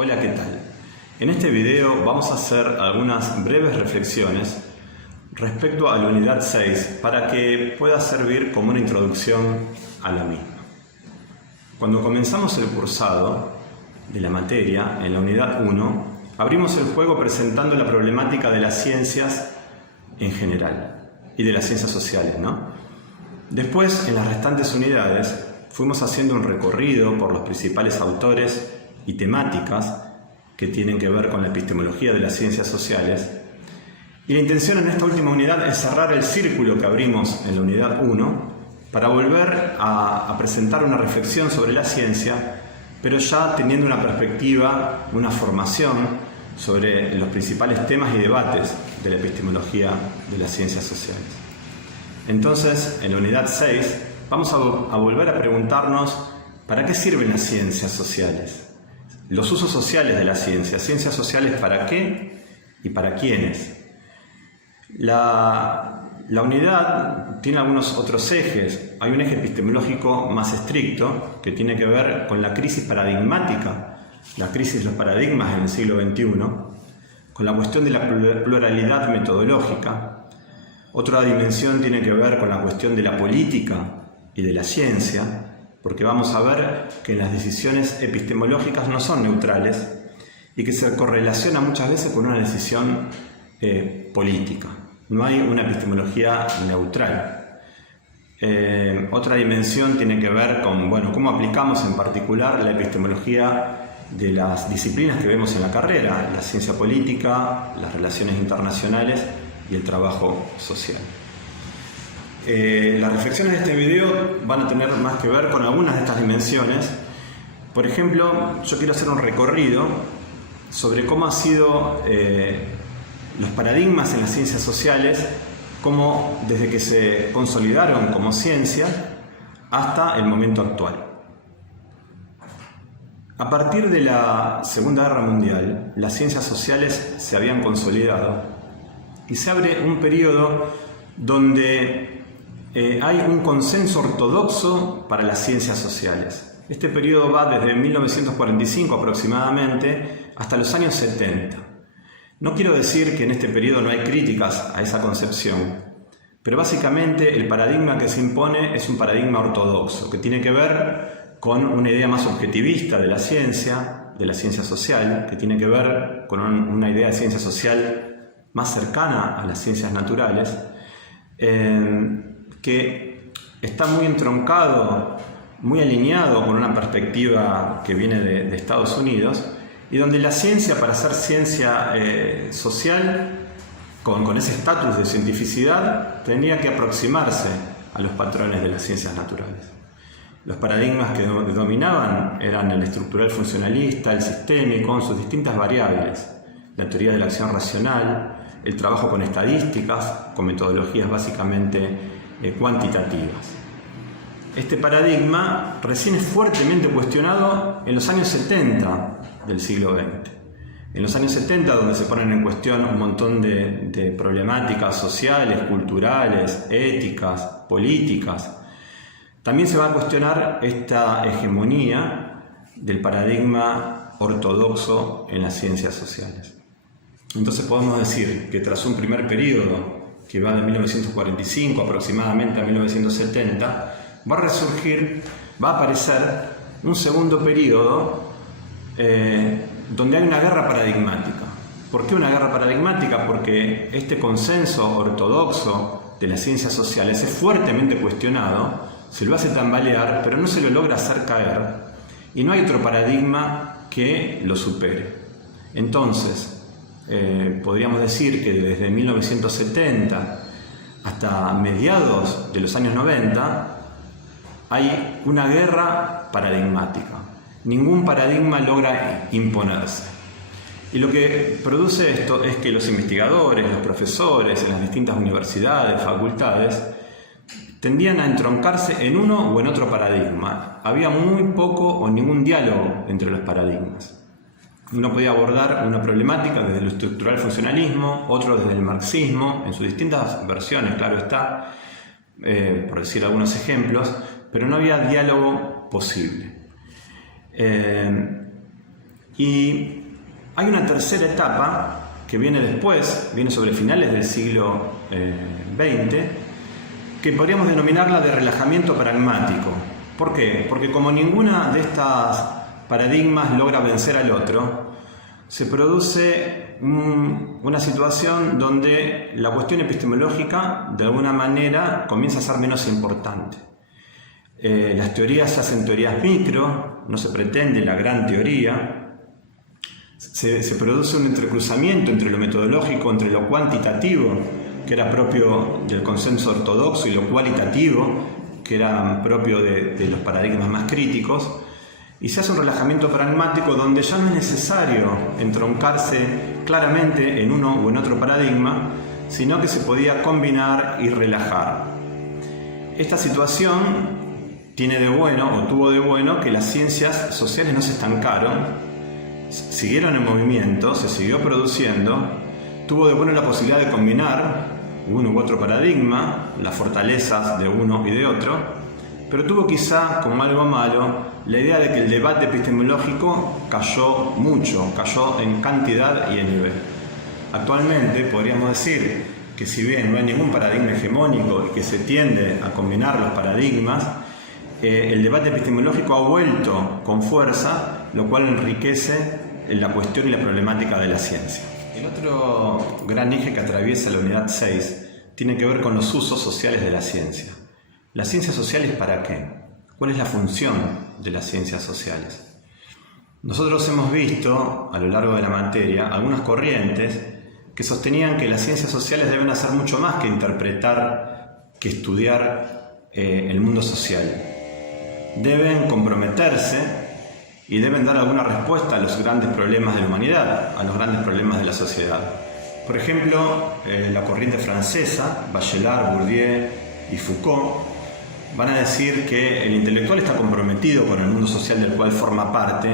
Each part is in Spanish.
Hola, ¿qué tal? En este video vamos a hacer algunas breves reflexiones respecto a la unidad 6 para que pueda servir como una introducción a la misma. Cuando comenzamos el cursado de la materia, en la unidad 1, abrimos el juego presentando la problemática de las ciencias en general y de las ciencias sociales, ¿no? Después, en las restantes unidades, fuimos haciendo un recorrido por los principales autores y temáticas que tienen que ver con la epistemología de las ciencias sociales. Y la intención en esta última unidad es cerrar el círculo que abrimos en la unidad 1 para volver a presentar una reflexión sobre la ciencia, pero ya teniendo una perspectiva, una formación sobre los principales temas y debates de la epistemología de las ciencias sociales. Entonces, en la unidad 6, vamos a volver a preguntarnos ¿para qué sirven las ciencias sociales? Los usos sociales de la ciencia. ¿Ciencias sociales para qué y para quiénes? La unidad tiene algunos otros ejes. Hay un eje epistemológico más estricto que tiene que ver con la crisis paradigmática, la crisis de los paradigmas en el siglo XXI, con la cuestión de la pluralidad metodológica. Otra dimensión tiene que ver con la cuestión de la política y de la ciencia, porque vamos a ver que las decisiones epistemológicas no son neutrales y que se correlaciona muchas veces con una decisión política. No hay una epistemología neutral. Otra dimensión tiene que ver con, cómo aplicamos en particular la epistemología de las disciplinas que vemos en la carrera, la ciencia política, las relaciones internacionales y el trabajo social. Las reflexiones de este video van a tener más que ver con algunas de estas dimensiones. Por ejemplo, yo quiero hacer un recorrido sobre cómo han sido los paradigmas en las ciencias sociales, cómo desde que se consolidaron como ciencia hasta el momento actual. A partir de la Segunda Guerra Mundial, las ciencias sociales se habían consolidado y se abre un periodo donde hay un consenso ortodoxo para las ciencias sociales. Este periodo va desde 1945 aproximadamente hasta los años 70. No quiero decir que en este periodo no hay críticas a esa concepción, pero básicamente el paradigma que se impone es un paradigma ortodoxo, que tiene que ver con una idea más objetivista de la ciencia social, que tiene que ver con una idea de ciencia social más cercana a las ciencias naturales, que está muy entroncado, muy alineado con una perspectiva que viene de Estados Unidos, y donde la ciencia, para ser ciencia social, con ese estatus de cientificidad, tendría que aproximarse a los patrones de las ciencias naturales. Los paradigmas que dominaban eran el estructural funcionalista, el sistémico, con sus distintas variables, la teoría de la acción racional, el trabajo con estadísticas, con metodologías básicamente cuantitativas. Este paradigma recién es fuertemente cuestionado en los años 70 del siglo XX. En los años 70, donde se ponen en cuestión un montón de problemáticas sociales, culturales, éticas, políticas, también se va a cuestionar esta hegemonía del paradigma ortodoxo en las ciencias sociales. Entonces podemos decir que tras un primer periodo que va de 1945 aproximadamente a 1970, va a aparecer un segundo periodo donde hay una guerra paradigmática. ¿Por qué una guerra paradigmática? Porque este consenso ortodoxo de las ciencias sociales es fuertemente cuestionado, se lo hace tambalear, pero no se lo logra hacer caer, y no hay otro paradigma que lo supere. Entonces, podríamos decir que desde 1970 hasta mediados de los años 90 hay una guerra paradigmática. Ningún paradigma logra imponerse. Y lo que produce esto es que los investigadores, los profesores en las distintas universidades, facultades, tendían a entroncarse en uno o en otro paradigma. Había muy poco o ningún diálogo entre los paradigmas. Uno podía abordar una problemática desde el estructural funcionalismo, otro desde el marxismo, en sus distintas versiones, claro está, por decir algunos ejemplos, pero no había diálogo posible. Y hay una tercera etapa que viene después, viene sobre finales del siglo XX, que podríamos denominarla de relajamiento pragmático. ¿Por qué? Porque como ninguna de estas paradigmas logra vencer al otro, se produce una situación donde la cuestión epistemológica de alguna manera comienza a ser menos importante. Las teorías se hacen teorías micro, no se pretende la gran teoría. Se produce un entrecruzamiento entre lo metodológico, entre lo cuantitativo, que era propio del consenso ortodoxo, y lo cualitativo, que era propio de los paradigmas más críticos, y se hace un relajamiento pragmático donde ya no es necesario entroncarse claramente en uno o en otro paradigma, sino que se podía combinar y relajar. Esta situación tiene de bueno, o tuvo de bueno, que las ciencias sociales no se estancaron, siguieron en movimiento, se siguió produciendo, tuvo de bueno la posibilidad de combinar uno u otro paradigma, las fortalezas de uno y de otro, pero tuvo quizá como algo malo la idea de que el debate epistemológico cayó mucho, cayó en cantidad y en nivel. Actualmente podríamos decir que si bien no hay ningún paradigma hegemónico y que se tiende a combinar los paradigmas, el debate epistemológico ha vuelto con fuerza, lo cual enriquece la cuestión y la problemática de la ciencia. El otro gran eje que atraviesa la unidad 6 tiene que ver con los usos sociales de la ciencia. ¿Las ciencias sociales para qué? ¿Cuál es la función de las ciencias sociales? Nosotros hemos visto a lo largo de la materia algunas corrientes que sostenían que las ciencias sociales deben hacer mucho más que interpretar, que estudiar el mundo social. Deben comprometerse y deben dar alguna respuesta a los grandes problemas de la humanidad, a los grandes problemas de la sociedad. Por ejemplo, la corriente francesa, Bachelard, Bourdieu y Foucault, van a decir que el intelectual está comprometido con el mundo social del cual forma parte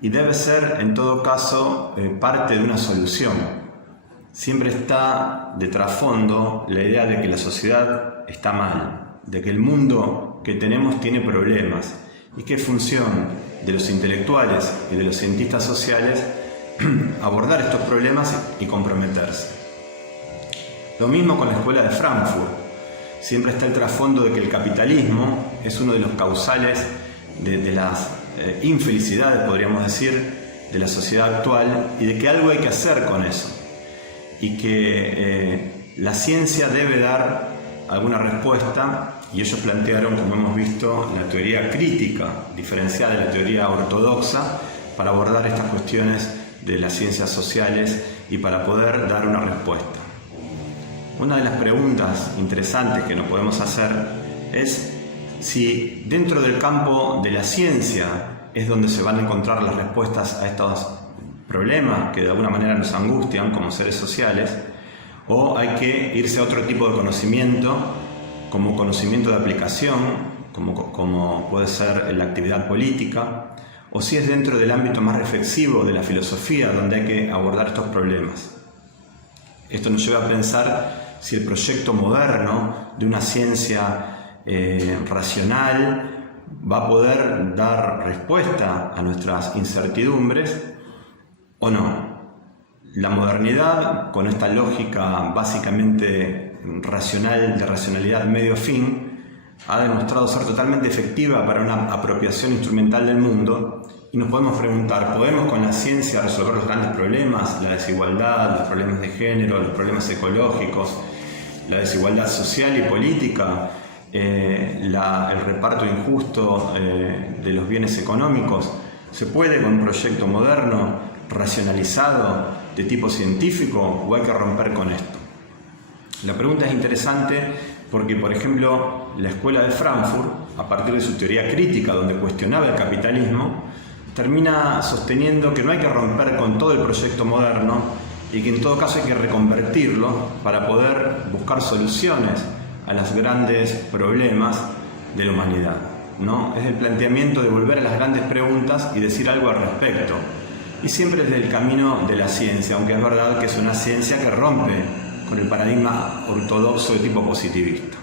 y debe ser, en todo caso, parte de una solución. Siempre está de trasfondo la idea de que la sociedad está mal, de que el mundo que tenemos tiene problemas y que es función de los intelectuales y de los cientistas sociales abordar estos problemas y comprometerse. Lo mismo con la Escuela de Frankfurt. Siempre está el trasfondo de que el capitalismo es uno de los causales de las infelicidades, podríamos decir, de la sociedad actual y de que algo hay que hacer con eso. Y que la ciencia debe dar alguna respuesta, y ellos plantearon, como hemos visto, la teoría crítica, diferenciada de la teoría ortodoxa, para abordar estas cuestiones de las ciencias sociales y para poder dar una respuesta. Una de las preguntas interesantes que nos podemos hacer es si dentro del campo de la ciencia es donde se van a encontrar las respuestas a estos problemas que de alguna manera nos angustian como seres sociales, o hay que irse a otro tipo de conocimiento, como conocimiento de aplicación, como puede ser la actividad política, o si es dentro del ámbito más reflexivo de la filosofía donde hay que abordar estos problemas. Esto nos lleva a pensar si el proyecto moderno de una ciencia racional va a poder dar respuesta a nuestras incertidumbres o no. La modernidad, con esta lógica básicamente racional, de racionalidad medio-fin, ha demostrado ser totalmente efectiva para una apropiación instrumental del mundo, y nos podemos preguntar, ¿podemos con la ciencia resolver los grandes problemas? La desigualdad, los problemas de género, los problemas ecológicos, la desigualdad social y política, el reparto injusto de los bienes económicos. ¿Se puede con un proyecto moderno, racionalizado, de tipo científico, o hay que romper con esto? La pregunta es interesante porque, por ejemplo, la Escuela de Frankfurt, a partir de su teoría crítica, donde cuestionaba el capitalismo, termina sosteniendo que no hay que romper con todo el proyecto moderno y que en todo caso hay que reconvertirlo para poder buscar soluciones a los grandes problemas de la humanidad, ¿no? Es el planteamiento de volver a las grandes preguntas y decir algo al respecto. Y siempre desde el camino de la ciencia, aunque es verdad que es una ciencia que rompe con el paradigma ortodoxo de tipo positivista.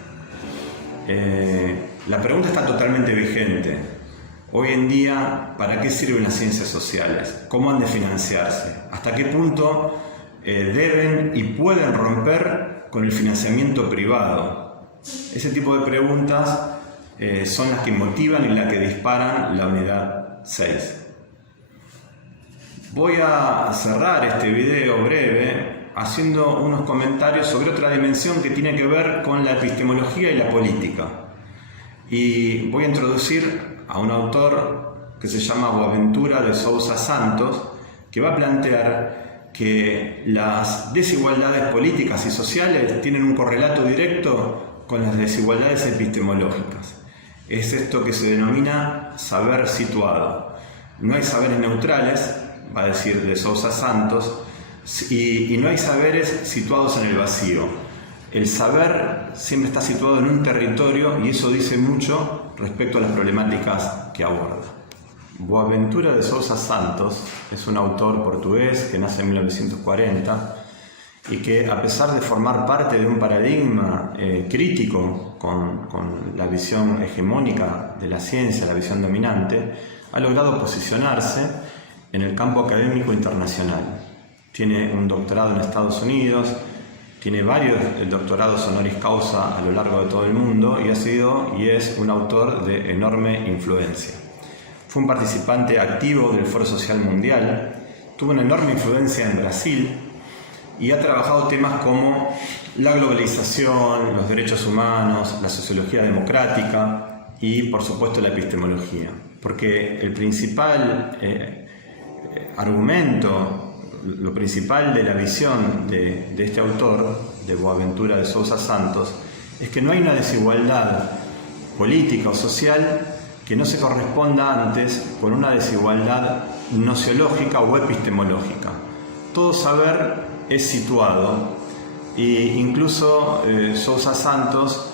La pregunta está totalmente vigente. Hoy en día, ¿para qué sirven las ciencias sociales? ¿Cómo han de financiarse? ¿Hasta qué punto deben y pueden romper con el financiamiento privado? Ese tipo de preguntas son las que motivan y las que disparan la unidad 6. Voy a cerrar este video breve haciendo unos comentarios sobre otra dimensión que tiene que ver con la epistemología y la política. Y voy a introducir a un autor que se llama Boaventura de Sousa Santos, que va a plantear que las desigualdades políticas y sociales tienen un correlato directo con las desigualdades epistemológicas. Es esto que se denomina saber situado. No hay saberes neutrales, va a decir de Sousa Santos, y no hay saberes situados en el vacío. El saber siempre está situado en un territorio y eso dice mucho respecto a las problemáticas que aborda. Boaventura de Sousa Santos es un autor portugués que nace en 1940 y que, a pesar de formar parte de un paradigma crítico con la visión hegemónica de la ciencia, la visión dominante, ha logrado posicionarse en el campo académico internacional. Tiene un doctorado en Estados Unidos, tiene varios doctorados honoris causa a lo largo de todo el mundo y ha sido y es un autor de enorme influencia. Fue un participante activo del Foro Social Mundial, tuvo una enorme influencia en Brasil y ha trabajado temas como la globalización, los derechos humanos, la sociología democrática y, por supuesto, la epistemología. Porque el principal argumento, lo principal de la visión de este autor, de Boaventura de Sousa Santos, es que no hay una desigualdad política o social que no se corresponda antes con una desigualdad nociológica o epistemológica. Todo saber es situado e incluso Sousa Santos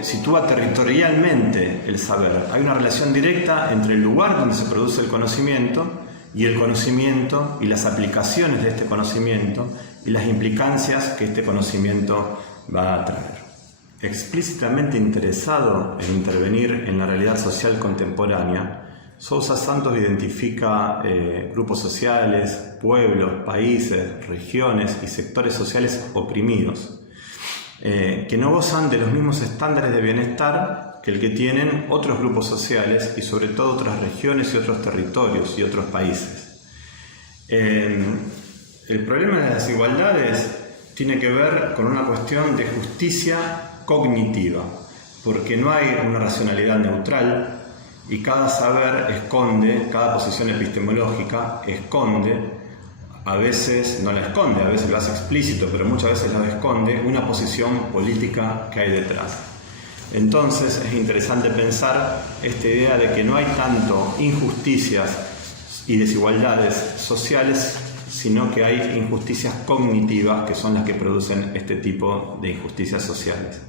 sitúa territorialmente el saber. Hay una relación directa entre el lugar donde se produce el conocimiento y las aplicaciones de este conocimiento y las implicancias que este conocimiento va a traer. Explícitamente interesado en intervenir en la realidad social contemporánea, Sousa Santos identifica grupos sociales, pueblos, países, regiones y sectores sociales oprimidos que no gozan de los mismos estándares de bienestar que el que tienen otros grupos sociales y sobre todo otras regiones y otros territorios y otros países. El problema de las desigualdades tiene que ver con una cuestión de justicia cognitiva, porque no hay una racionalidad neutral y cada saber esconde, cada posición epistemológica esconde, a veces no la esconde, a veces lo hace explícito, pero muchas veces la esconde, una posición política que hay detrás. Entonces es interesante pensar esta idea de que no hay tanto injusticias y desigualdades sociales, sino que hay injusticias cognitivas que son las que producen este tipo de injusticias sociales.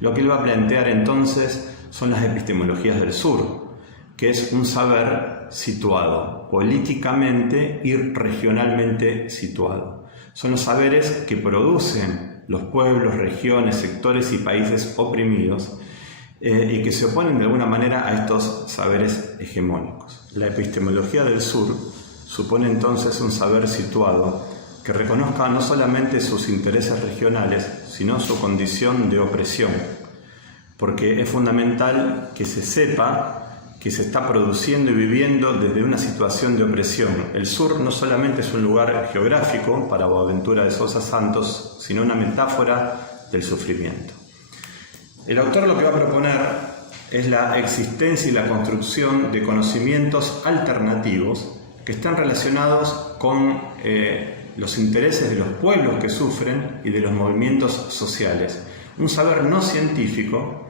Lo que él va a plantear entonces son las epistemologías del sur, que es un saber situado políticamente y regionalmente situado. Son los saberes que producen los pueblos, regiones, sectores y países oprimidos y que se oponen de alguna manera a estos saberes hegemónicos. La epistemología del sur supone entonces un saber situado que reconozca no solamente sus intereses regionales, sino su condición de opresión, porque es fundamental que se sepa que se está produciendo y viviendo desde una situación de opresión. El sur no solamente es un lugar geográfico para Boaventura de Sousa Santos, sino una metáfora del sufrimiento. El autor lo que va a proponer es la existencia y la construcción de conocimientos alternativos que están relacionados con los intereses de los pueblos que sufren y de los movimientos sociales. Un saber no científico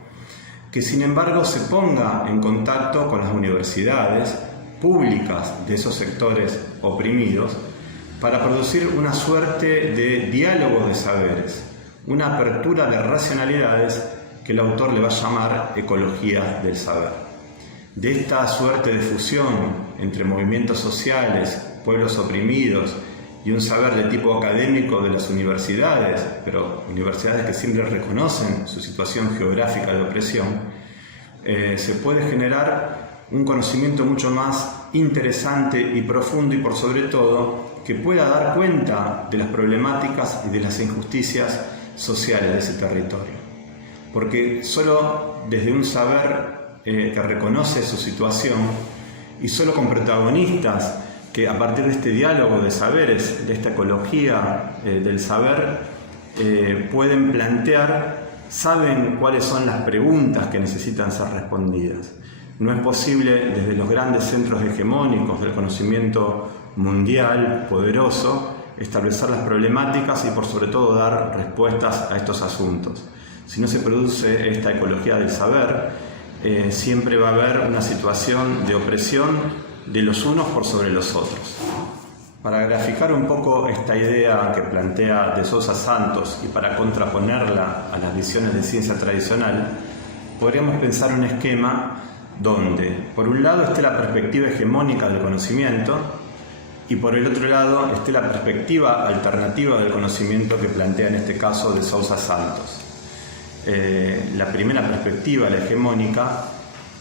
que sin embargo se ponga en contacto con las universidades públicas de esos sectores oprimidos para producir una suerte de diálogo de saberes, una apertura de racionalidades que el autor le va a llamar ecología del saber. De esta suerte de fusión entre movimientos sociales, pueblos oprimidos y un saber de tipo académico de las universidades, pero universidades que siempre reconocen su situación geográfica de opresión, se puede generar un conocimiento mucho más interesante y profundo y por sobre todo que pueda dar cuenta de las problemáticas y de las injusticias sociales de ese territorio. Porque solo desde un saber que reconoce su situación y solo con protagonistas que a partir de este diálogo de saberes, de esta ecología del saber, pueden plantear, saben cuáles son las preguntas que necesitan ser respondidas. No es posible desde los grandes centros hegemónicos del conocimiento mundial, poderoso, establecer las problemáticas y por sobre todo dar respuestas a estos asuntos. Si no se produce esta ecología del saber, siempre va a haber una situación de opresión de los unos por sobre los otros. Para graficar un poco esta idea que plantea de Sousa Santos y para contraponerla a las visiones de ciencia tradicional, podríamos pensar un esquema donde, por un lado, esté la perspectiva hegemónica del conocimiento y por el otro lado esté la perspectiva alternativa del conocimiento que plantea en este caso de Sousa Santos. La primera perspectiva, la hegemónica,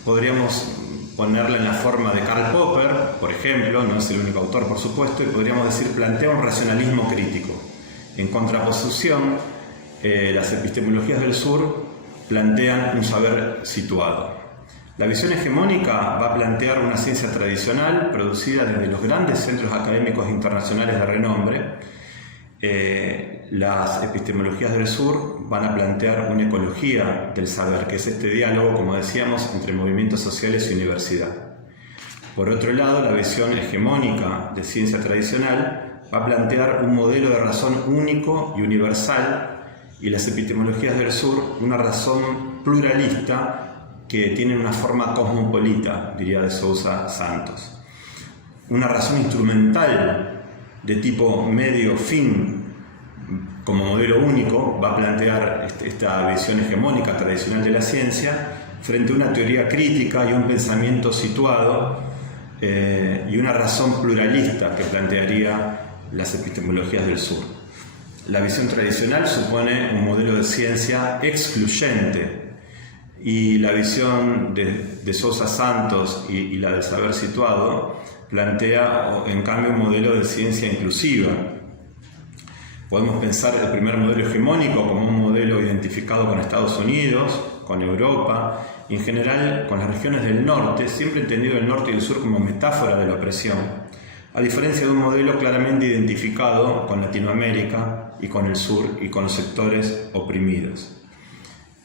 podríamos ponerla en la forma de Karl Popper, por ejemplo, no es el único autor por supuesto, y podríamos decir plantea un racionalismo crítico. En contraposición, las epistemologías del sur plantean un saber situado. La visión hegemónica va a plantear una ciencia tradicional producida desde los grandes centros académicos internacionales de renombre. Las epistemologías del sur van a plantear una ecología del saber, que es este diálogo, como decíamos, entre movimientos sociales y universidad. Por otro lado, la visión hegemónica de ciencia tradicional va a plantear un modelo de razón único y universal, y las epistemologías del sur una razón pluralista que tiene una forma cosmopolita, diría de Sousa Santos. Una razón instrumental de tipo medio-fin como modelo único va a plantear esta visión hegemónica tradicional de la ciencia frente a una teoría crítica y un pensamiento situado y una razón pluralista que plantearía las epistemologías del sur. La visión tradicional supone un modelo de ciencia excluyente y la visión de Sousa Santos y la del saber situado plantea en cambio un modelo de ciencia inclusiva. Podemos pensar el primer modelo hegemónico como un modelo identificado con Estados Unidos, con Europa y en general con las regiones del norte, siempre entendido el norte y el sur como metáfora de la opresión, a diferencia de un modelo claramente identificado con Latinoamérica y con el sur y con los sectores oprimidos.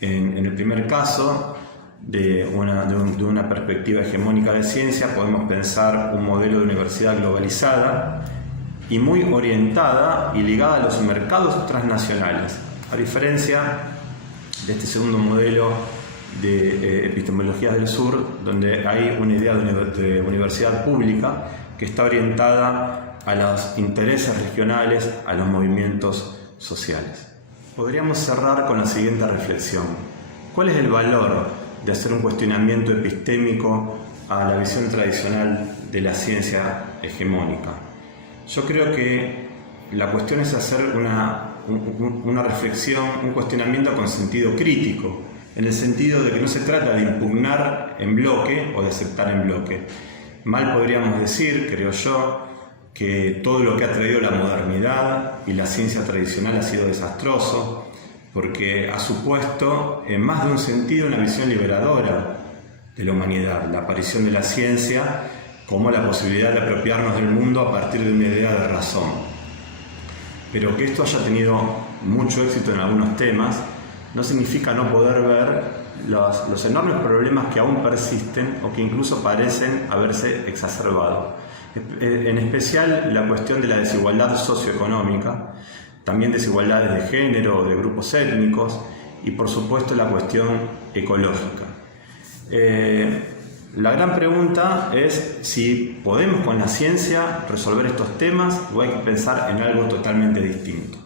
En el primer caso, de una perspectiva hegemónica de ciencia, podemos pensar un modelo de universidad globalizada y muy orientada y ligada a los mercados transnacionales, a diferencia de este segundo modelo de epistemologías del sur, donde hay una idea de universidad pública que está orientada a los intereses regionales, a los movimientos sociales. Podríamos cerrar con la siguiente reflexión. ¿Cuál es el valor de hacer un cuestionamiento epistémico a la visión tradicional de la ciencia hegemónica? Yo creo que la cuestión es hacer una reflexión, un cuestionamiento con sentido crítico, en el sentido de que no se trata de impugnar en bloque o de aceptar en bloque. Mal podríamos decir, creo yo, que todo lo que ha traído la modernidad y la ciencia tradicional ha sido desastroso, porque ha supuesto en más de un sentido una visión liberadora de la humanidad, la aparición de la ciencia como la posibilidad de apropiarnos del mundo a partir de una idea de razón. Pero que esto haya tenido mucho éxito en algunos temas no significa no poder ver los enormes problemas que aún persisten o que incluso parecen haberse exacerbado. En especial la cuestión de la desigualdad socioeconómica, también desigualdades de género o de grupos étnicos y por supuesto la cuestión ecológica. La gran pregunta es si podemos con la ciencia resolver estos temas o hay que pensar en algo totalmente distinto.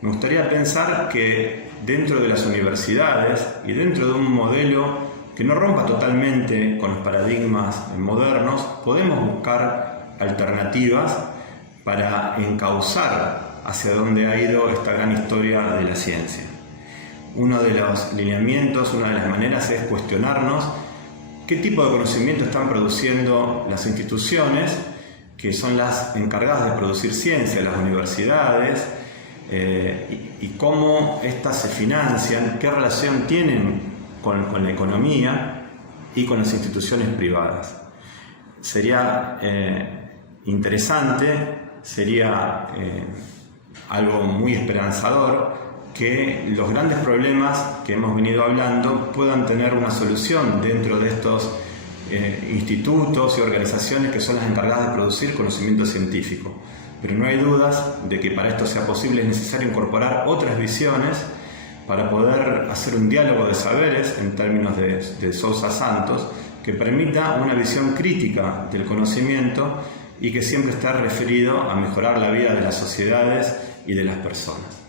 Me gustaría pensar que dentro de las universidades y dentro de un modelo que no rompa totalmente con los paradigmas modernos, podemos buscar alternativas para encauzar hacia dónde ha ido esta gran historia de la ciencia. Uno de los lineamientos, una de las maneras es cuestionarnos qué tipo de conocimiento están produciendo las instituciones, que son las encargadas de producir ciencia, las universidades, y cómo éstas se financian, qué relación tienen con la economía y con las instituciones privadas. Sería interesante, sería algo muy esperanzador que los grandes problemas que hemos venido hablando puedan tener una solución dentro de estos institutos y organizaciones que son las encargadas de producir conocimiento científico. Pero no hay dudas de que para esto sea posible es necesario incorporar otras visiones para poder hacer un diálogo de saberes en términos de Sousa Santos que permita una visión crítica del conocimiento y que siempre está referido a mejorar la vida de las sociedades y de las personas.